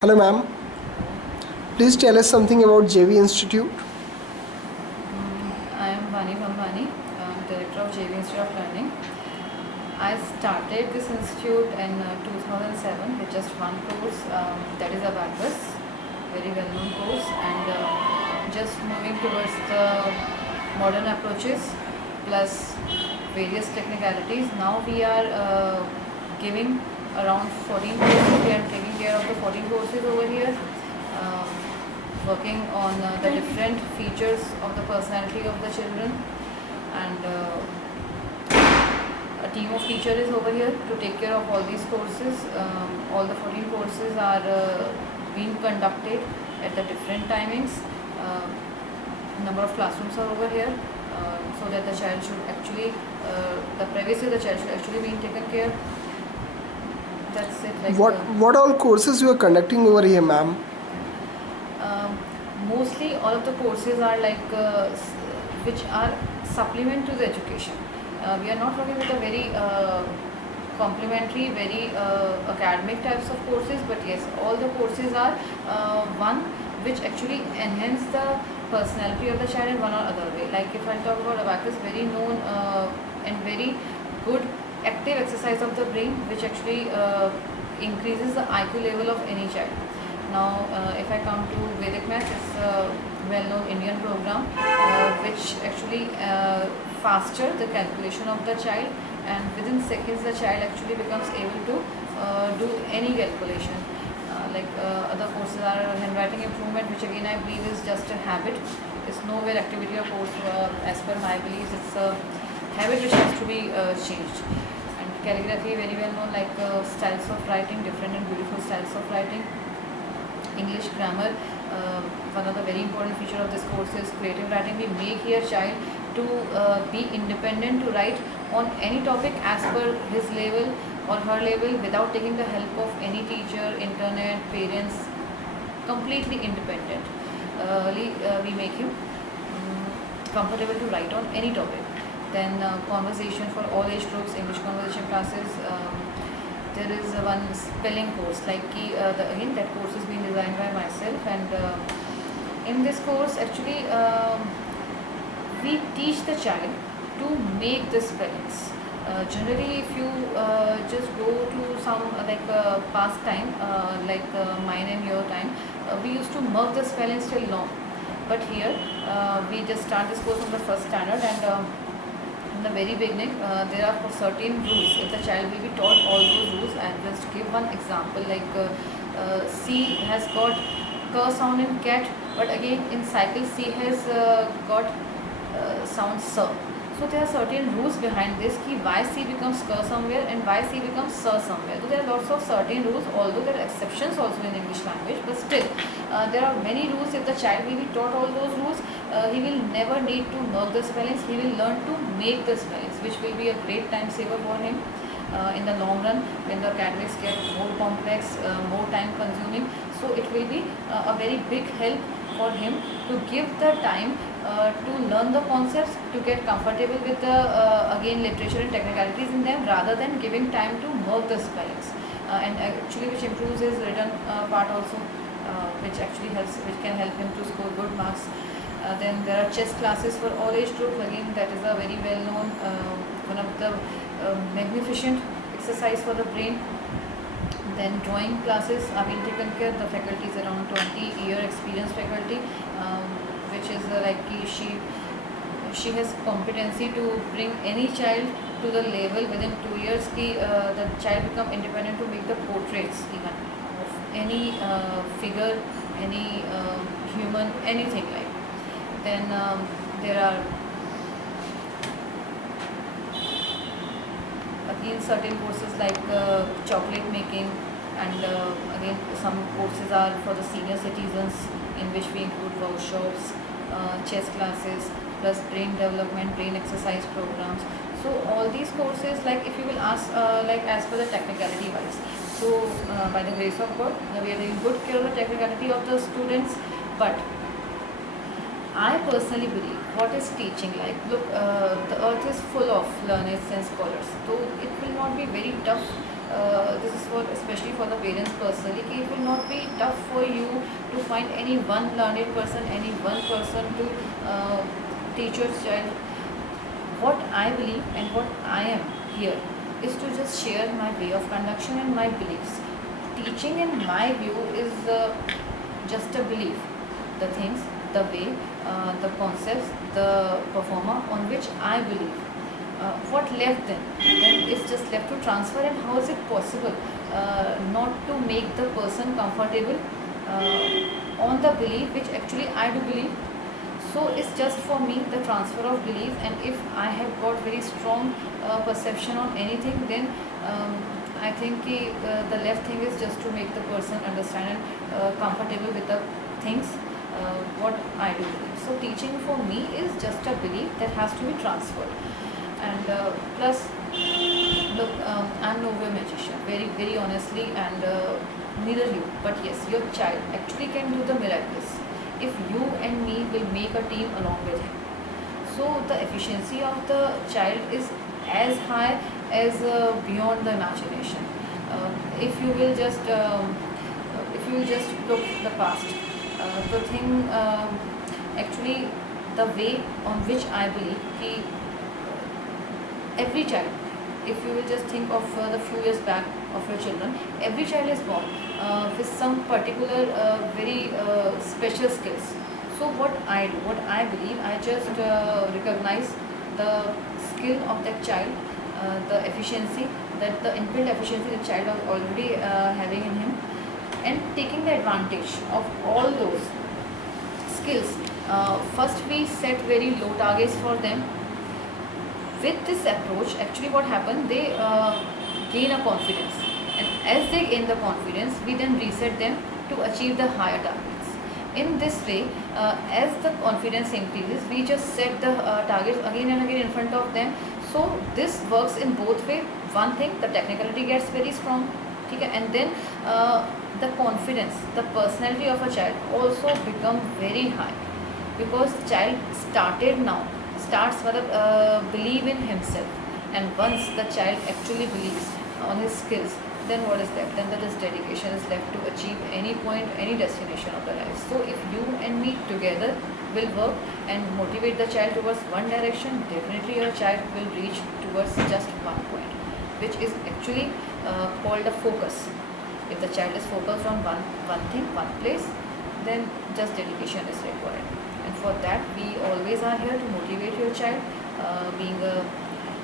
Hello, ma'am. Please tell us something about JV Institute. I am Vani Bhambani, Director of JV Institute of Learning. I started this institute in 2007 with just one course, that is Abacus, very well known course, and just moving towards the modern approaches plus various technicalities. Now we are giving around 14 courses. We are taking care of the 14 courses over here. Um, Working on the different features of the personality of the children, and a team of teachers is over here to take care of all these courses. All the 14 courses are being conducted at the different timings. Number of classrooms are over here, so that the child should actually, the privacy of the child should actually be taken care. That's it. What all courses you are conducting over here, ma'am? Mostly all of the courses are which are supplement to the education. We are not working with a very complementary, very academic types of courses, but yes, all the courses are one which actually enhance the personality of the child in one or other way. Like if I talk about Abacus, very known and very good active exercise of the brain, which actually increases the IQ level of any child. Now, if I come to Vedic Math, it's a well-known Indian program which actually faster the calculation of the child, and within seconds the child actually becomes able to do any calculation. Other courses are handwriting improvement, which again I believe is just a habit. It's nowhere activity or course as per my beliefs. It's a habit which has to be changed. And calligraphy, very well known, styles of writing, different and beautiful styles of writing. English grammar, one of the very important feature of this course is creative writing. We make here child to be independent, to write on any topic as per his level or her level, without taking the help of any teacher, internet, parents, completely independent. We make him comfortable to write on any topic. Then conversation for all age groups, English conversation classes. There is one spelling course, again that course is being designed by myself, and in this course actually we teach the child to make the spellings. Generally, if you just go to some past time, mine and your time, we used to mark the spellings till long, but here we just start this course from the first standard, and in the very beginning, there are certain rules. If the child will be taught all those rules, and just give one example, C has got k sound in cat, but again in cycle C has got sound sir. So there are certain rules behind this, ki why C becomes k somewhere and why C becomes sir somewhere. So there are lots of certain rules, although there are exceptions also in English language, but still there are many rules. If the child will be taught all those rules, he will never need to mark the spellings. He will learn to make the spellings, which will be a great time saver for him in the long run when the academics get more complex, more time consuming. So it will be a very big help for him to give the time to learn the concepts, to get comfortable with the again literature and technicalities in them, rather than giving time to mark the spellings, and actually which improves his written part also, which actually helps, which can help him to score good marks. Then there are chess classes for all age groups. Again, that is a very well known, one of the magnificent exercise for the brain. Then drawing classes are being taken care. The faculty is around 20-year experience faculty, which is she has competency to bring any child to the level within 2 years. The child become independent to make the portraits even of any figure, any human, anything like. Then there are again certain courses like chocolate making, and again some courses are for the senior citizens, in which we include workshops, chess classes, plus brain development, brain exercise programs. So all these courses, like if you will ask, as per the technicality wise, so by the grace of God, we are taking good care of the technicality of the students. But I personally believe what is teaching like. Look, the earth is full of learners and scholars, so it will not be very tough this is for especially for the parents personally, कि it will not be tough for you to find any one learned person, any one person to teach your child. What I believe and what I am here is to just share my way of conduction and my beliefs. Teaching, in my view, is just a belief. The things, the way, the concepts, the performer on which I believe. What left then? Then it's just left to transfer. And how is it possible not to make the person comfortable on the belief which actually I do believe? So it's just for me the transfer of belief, and if I have got very strong perception on anything, then I think the left thing is just to make the person understand and comfortable with the things what I do believe. So teaching for me is just a belief that has to be transferred. And plus, look, I'm no way magician, very honestly, and neither you. But yes, your child actually can do the miraculous if you and me will make a team along with him. So the efficiency of the child is as high as beyond the imagination. If you will just look the past, the thing actually the way on which I believe कि every child, if you will just think of the few years back of your children, every child is born with some particular very special skills. So what I do, what I believe, I just recognize the skill of that child, the efficiency, that the inbuilt efficiency the child is already having in him, and taking the advantage of all those skills. First we set very low targets for them. With this approach, actually what happened, they gain a confidence, and as they gain the confidence, we then reset them to achieve the higher targets. In this way, as the confidence increases, we just set the targets again and again in front of them. So this works in both ways. One thing, the technicality gets very strong, okay, and then the confidence, the personality of a child also become very high, because child starts believe in himself. And once the child actually believes on his skills, then what is left? Then this dedication is left to achieve any point, any destination of the life. So if you and me together will work and motivate the child towards one direction, definitely your child will reach towards just one point, which is actually called a focus. If the child is focused on one thing, one place, then just dedication is required. And for that, we always are here to motivate your child. Being a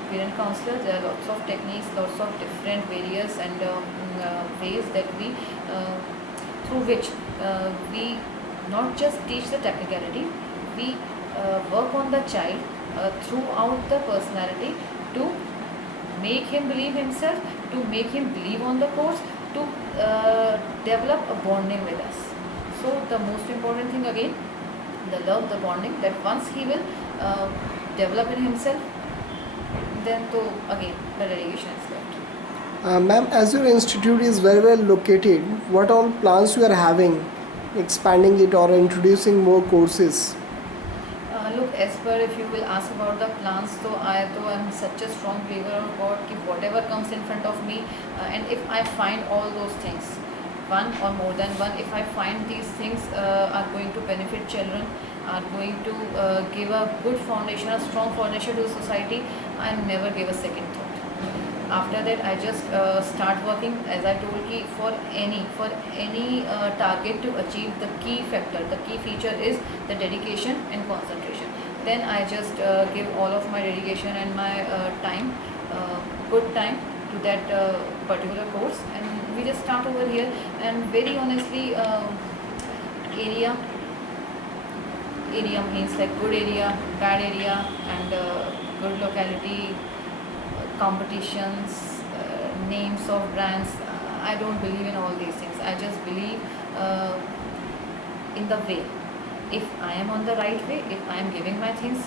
parent counselor, there are lots of techniques, lots of different various and ways that we through which we not just teach the technicality, we work on the child throughout the personality, to make him believe himself, to make him believe on the course, to develop a bonding with us. So the most important thing again, the love, the bonding, that once he will develop in himself, then to again the dedication is left. Ma'am, as your institute is very well located, what all plans you are having, expanding it or introducing more courses? Look, as per if you will ask about the plans, so I am such a strong believer of God, कि whatever comes in front of me, and if I find all those things, one or more than one, if I find these things are going to benefit children, are going to give a good foundation, a strong foundation to the society, I never give a second thought. After that, I just start working, as I told you, for any target to achieve. The key factor, the key feature is the dedication and concentration. Then I just give all of my dedication and my time, good time, to that particular course, and we just start over here. And very honestly, area means like good area, bad area, and good locality, competitions, names of brands. I don't believe in all these things. I just believe in the way. If I am on the right way, if I am giving my things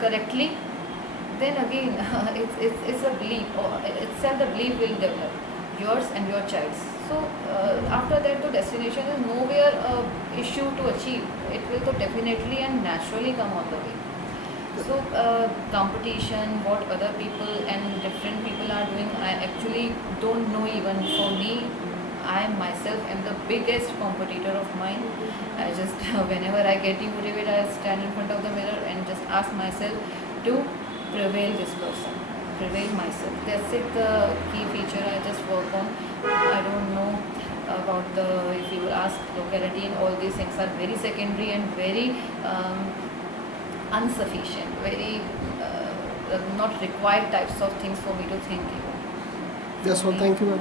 correctly, then again it's a belief, or itself the belief will develop, yours and your child's. So after that, the destination is nowhere issue to achieve. It will so definitely and naturally come on the way. So competition, what other people and different people are doing, I actually don't know. Even for me, I myself am the biggest competitor of mine. I just whenever I get demotivated, I stand in front of the mirror and just ask myself to prevail this person, prevail myself. That's it. The key feature I just work on. I don't know about the, if you ask locality and all these things are very secondary and very insufficient, very not required types of things for me to think. That's all. Thank you, ma'am.